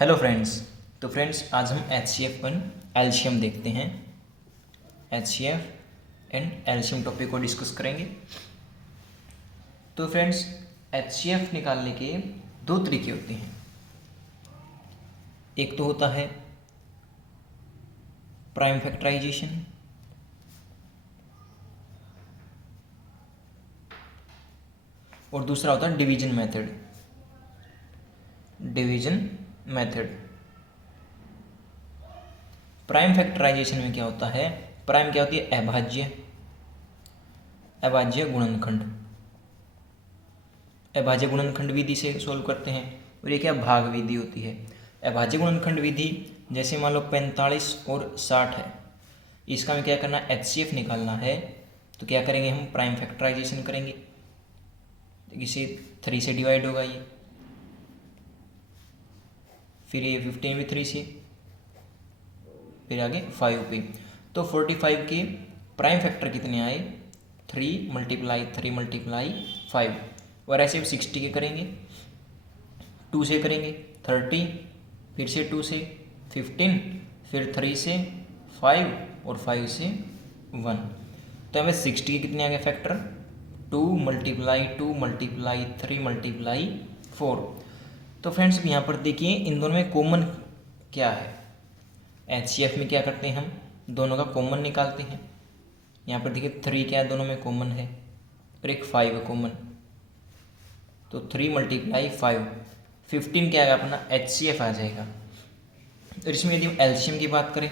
Hello friends. तो friends आज हम HCF वन एल्शियम देखते हैं। HCF एंड एल्शियम टॉपिक को डिस्कस करेंगे। तो फ्रेंड्स HCF निकालने के दो तरीके होते हैं। एक तो होता है प्राइम फैक्टराइजेशन और दूसरा होता है डिवीजन मेथड। प्राइम फैक्टराइजेशन में क्या होता है? प्राइम क्या होती है? अभाज्य गुणनखंड विधि से सोल्व करते हैं। और ये क्या भाग विधि होती है। अभाज्य गुणनखंड विधि जैसे मान लो 45 और 60 है, इसका हमें क्या करना है? HCF निकालना है। तो क्या करेंगे हम? प्राइम फैक्टराइजेशन करेंगे। इसे 3 से डिवाइड होगा ये, फिर ये 15 भी 3 से, फिर आगे 5 पे। तो 45 के प्राइम फैक्टर कितने आए? 3 × 5। और ऐसे 60 के करेंगे, 2 से करेंगे 30, फिर से 2 से 15, फिर 3 से 5 और 5 से 1। तो हमें 60 के कितने आ गए फैक्टर? 2 × 2 × 3 × 4। तो फ्रेंड्स यहाँ पर देखिए इन दोनों में कॉमन क्या है? HCF में क्या करते हैं हम? दोनों का कॉमन निकालते हैं। यहाँ पर देखिए 3 क्या है? दोनों में कॉमन है और एक 5 है कॉमन। तो 3 × 5, 15 क्या आएगा अपना? HCF आ जाएगा। और इसमें यदि हम एल्शियम की बात करें,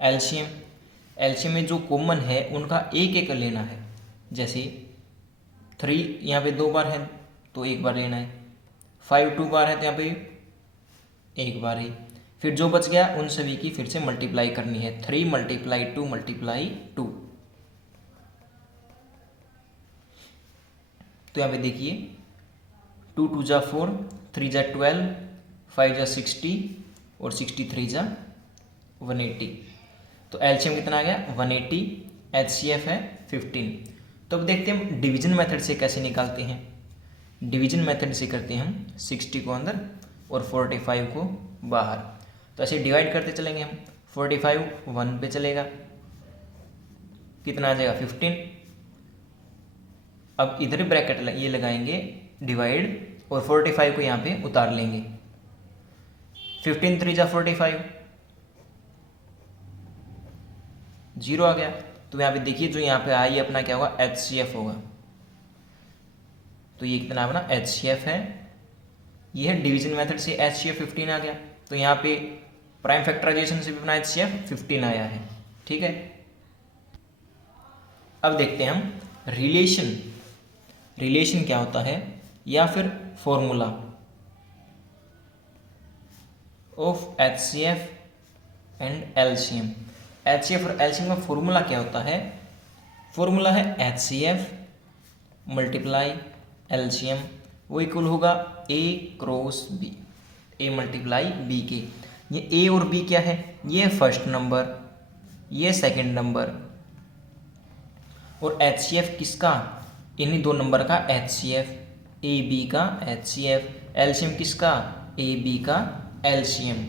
एल्शियम में जो कॉमन है उनका एक एक लेना है। जैसे 3 यहाँ पे 2 बार है तो 1 बार लेना है, 5 2 बार है तो यहाँ पे 1 बार है। फिर जो बच गया उन सभी की फिर से मल्टीप्लाई करनी है। 3 × 2 × 2। तो यहाँ पे देखिए 2 2 जा 4, 3 जा 12, 5 जा 60 और 63 जा 180। तो एल्शियम कितना आ गया? 180। HCF है 15। तो अब देखते हैं हम डिवीजन मेथड से कैसे निकालते हैं। डिवीजन मेथड से करते हैं हम 60 को अंदर और 45 को बाहर। तो ऐसे डिवाइड करते चलेंगे हम। 45 1 पे चलेगा, कितना आ जाएगा? 15। अब इधर ब्रैकेट ये लगाएंगे डिवाइड और 45 को यहाँ पे उतार लेंगे। 15 3 जा 45, 0 आ गया। तो यहाँ पे देखिए जो यहाँ पे आई अपना क्या होगा? HCF होगा। तो ये कितना अपना HCF है। ये है डिवीजन मेथड से HCF 15 आ गया। तो यहाँ पे प्राइम फैक्टराइजेशन से भी अपना HCF 15 आया है। ठीक है। अब देखते हैं हम रिलेशन क्या होता है या फिर formula of HCF and LCM. HCF और एल्शियम का फॉर्मूला क्या होता है? फॉर्मूला है HCF × एल्शियम, वो इक्वल होगा A × B, A × B के। ये A और B क्या है? ये फर्स्ट नंबर, ये सेकंड नंबर। और HCF किसका? इन्हीं दो नंबर का HCF, AB का HCF। एल्शियम किसका? AB का एल्शियम।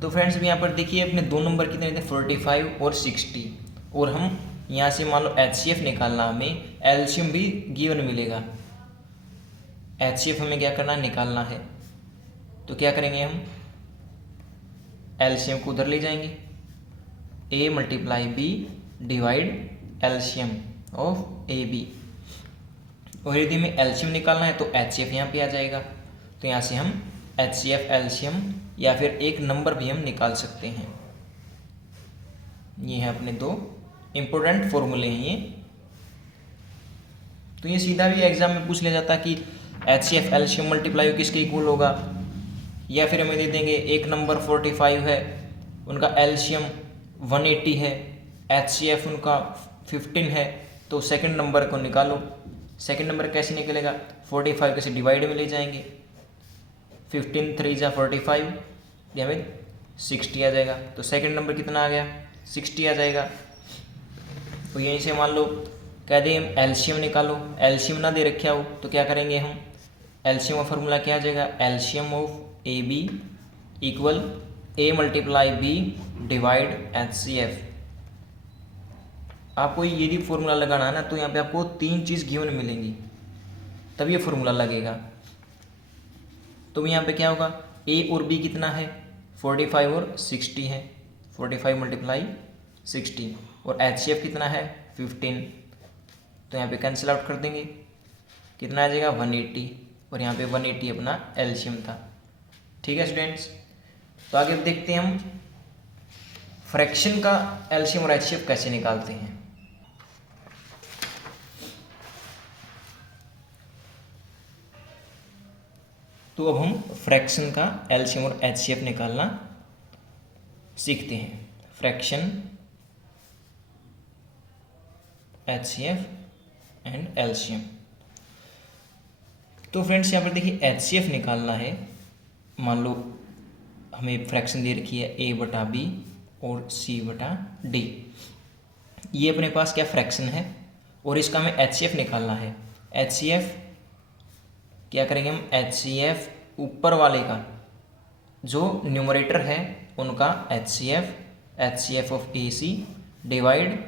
तो फ्रेंड्स यहाँ पर देखिए अपने दो नंबर कितने थे? 45 और 60। और हम यहाँ से मान लो HCF निकालना, हमें एल्शियम भी गिवन मिलेगा। HCF हमें क्या करना? निकालना है। तो क्या करेंगे हम? एल्शियम को उधर ले जाएंगे, A × B divide LCM of AB। और यदि हमें एल्शियम निकालना है तो HCF यहाँ पे आ जाएगा। तो यहाँ से हम HCF एल्शियम या फिर एक नंबर भी हम निकाल सकते हैं। ये हैं अपने दो इम्पोर्टेंट फॉर्मूले हैं ये। तो ये सीधा भी एग्जाम में पूछ लिया जाता कि HCF एल्शियम मल्टीप्लाई किसके इक्वल होगा। या फिर हमें दे देंगे एक नंबर 45 है, उनका एल्शियम 180 है, HCF उनका 15 है, तो सेकंड नंबर को निकालो। सेकंड नंबर कैसे निकलेगा? 45 कैसे डिवाइड में ले जाएंगे, 15 3 जा 45, या हमें 60 आ जाएगा। तो सेकंड नंबर कितना आ गया? 60 आ जाएगा। तो यहीं से मान लो कह दें एल्शियम निकालो, एल्शियम ना दे रखा हो तो क्या करेंगे हम? एल्शियम का फॉर्मूला क्या आ जाएगा? LCM of AB equal A multiply B divide HCF। आपको यदि फॉर्मूला लगाना है ना, तो यहाँ पे आपको 3 चीज़ गिवन मिलेंगी, तब ये फॉर्मूला लगेगा। तो यहाँ पे क्या होगा, ए और बी कितना है 45 और 60 है, 45 मल्टीप्लाई 60, और HCF कितना है 15। तो यहाँ पे कैंसिल आउट कर देंगे, कितना आ जाएगा 180, और यहाँ पे 180 अपना एलसीएम था। ठीक है स्टूडेंट्स, तो आगे देखते हैं हम फ्रैक्शन का एलसीएम और एचसीएफ कैसे निकालते हैं। तो अब हम फ्रैक्शन का एलसीएम और एचसीएफ निकालना सीखते हैं। Fraction, HCF and LCM. तो फ्रेंड्स यहाँ पर देखिए एचसीएफ निकालना है। मान लो हमें फ्रैक्शन दे रखी है A/B और C/D। ये अपने पास क्या फ्रैक्शन है, और इसका हमें एचसीएफ निकालना है। एचसीएफ क्या करेंगे हम, एचसीएफ ऊपर वाले का जो न्यूमरेटर है उनका HCF, HCF of AC divide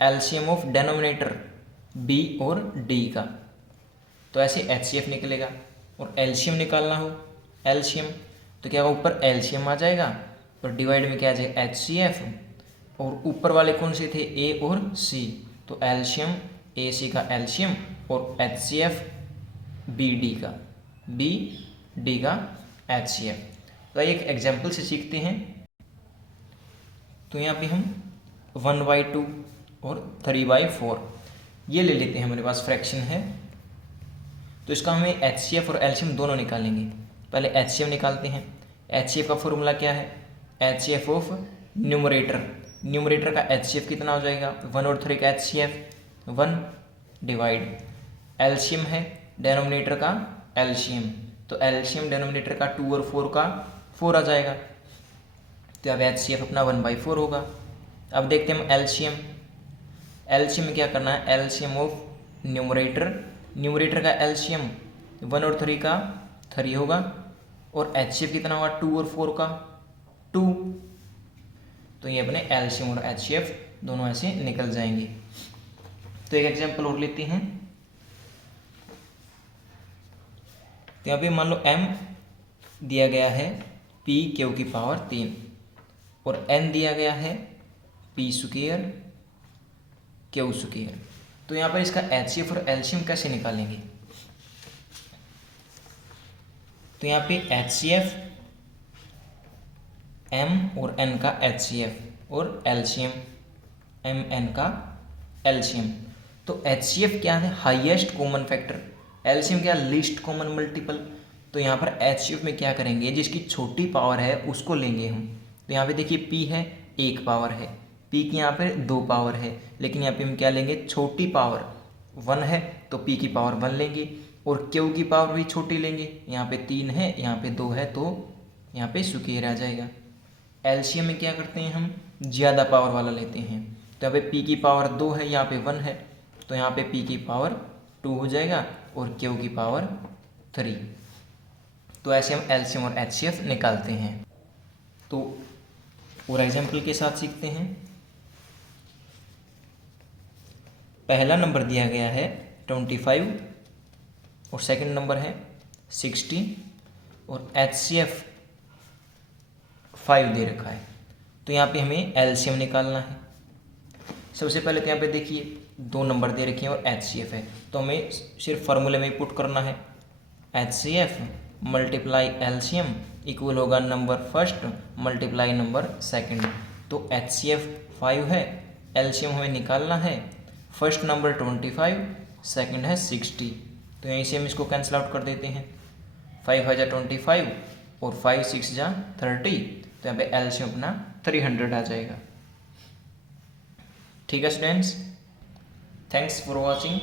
LCM of denominator B और D का। तो ऐसे एचसीएफ निकलेगा। और एलसीएम निकालना हो, एलसीएम तो क्या होगा, ऊपर एलसीएम आ जाएगा और डिवाइड में क्या आ जाएगा एचसीएफ, और ऊपर वाले कौन से थे A और C, तो एलसीएम AC का एलसीएम और एचसीएफ BD का HCF। तो एक एग्जाम्पल से सीखते हैं। तो यहाँ पे हम 1/2 और 3/4 ये ले लेते हैं, हमारे पास फ्रैक्शन है। तो इसका हमें HCF और एलसीएम दोनों निकालेंगे। पहले HCF निकालते हैं। HCF का फॉर्मूला क्या है, HCF ऑफ न्यूमरेटर का HCF कितना हो जाएगा, 1 और 3 का HCF 1 डिवाइड एलसीएम है डेनोमिनेटर का एलसीएम, तो एलसीएम डेनोमिनेटर का 2 और 4 का 4 आ जाएगा। तो अब HCF अपना 1/4 होगा। अब देखते हैं हम एलसीएम में क्या करना है, एलसीएम ऑफ न्यूमरेटर का एलसीएम 1 और 3 का 3 होगा, और HCF कितना होगा 2 और 4 का 2। तो ये अपने एलसीएम और HCF दोनों ऐसे निकल जाएंगे। तो एक एग्जांपल और लेते हैं। तो यहाँ पे मान लो m दिया गया है PQ⁴ और n दिया गया है P² Q²। तो यहाँ पर इसका HCF और एलसीएम कैसे निकालेंगे। तो यहाँ पे HCF m और n का HCF और एलसीएम mn का एलसीएम। तो HCF क्या है, हाईएस्ट कॉमन फैक्टर, एलसीएम क्या, लीस्ट कॉमन मल्टीपल। तो यहाँ पर HCF में क्या करेंगे, जिसकी छोटी पावर है उसको लेंगे हम। तो यहाँ पे देखिए P है 1 पावर है, P की यहाँ पर 2 पावर है, लेकिन यहाँ पे हम क्या लेंगे, छोटी पावर 1 है तो P की पावर 1 लेंगे, और Q की पावर भी छोटी लेंगे। यहाँ पे 3 है, यहाँ पे 2 है, तो यहाँ पे स्क्वायर आ जाएगा। एलसीएम में क्या करते हैं, हम ज़्यादा पावर वाला लेते हैं। तो यहाँ पे P की पावर 2 है, यहाँ पे 1 है, तो यहाँ पे P की पावर 2 हो जाएगा और Q की पावर 3। तो ऐसे हम एलसीएम और HCF निकालते हैं। तो और एग्जाम्पल के साथ सीखते हैं। पहला नंबर दिया गया है 25 और सेकंड नंबर है 60 और HCF 5 दे रखा है। तो यहाँ पे हमें एलसीएम निकालना है। सबसे पहले तो यहाँ पे देखिए 2 नंबर दे रखे हैं और HCF है, तो हमें सिर्फ फार्मूले में पुट करना है। HCF मल्टीप्लाई एलसीएम इक्वल होगा number first multiply number second. तो HCF 5 है, एलसीएम हमें निकालना है। फर्स्ट नंबर 25, सेकंड है 60। तो यहीं से हम इसको कैंसिल आउट कर देते हैं। 5 5 जा 25 और 5 6 जा 30। तो यहाँ पे एलसीएम अपना 300 आ जाएगा। ठीक है स्टूडेंट्स, थैंक्स फॉर वॉचिंग।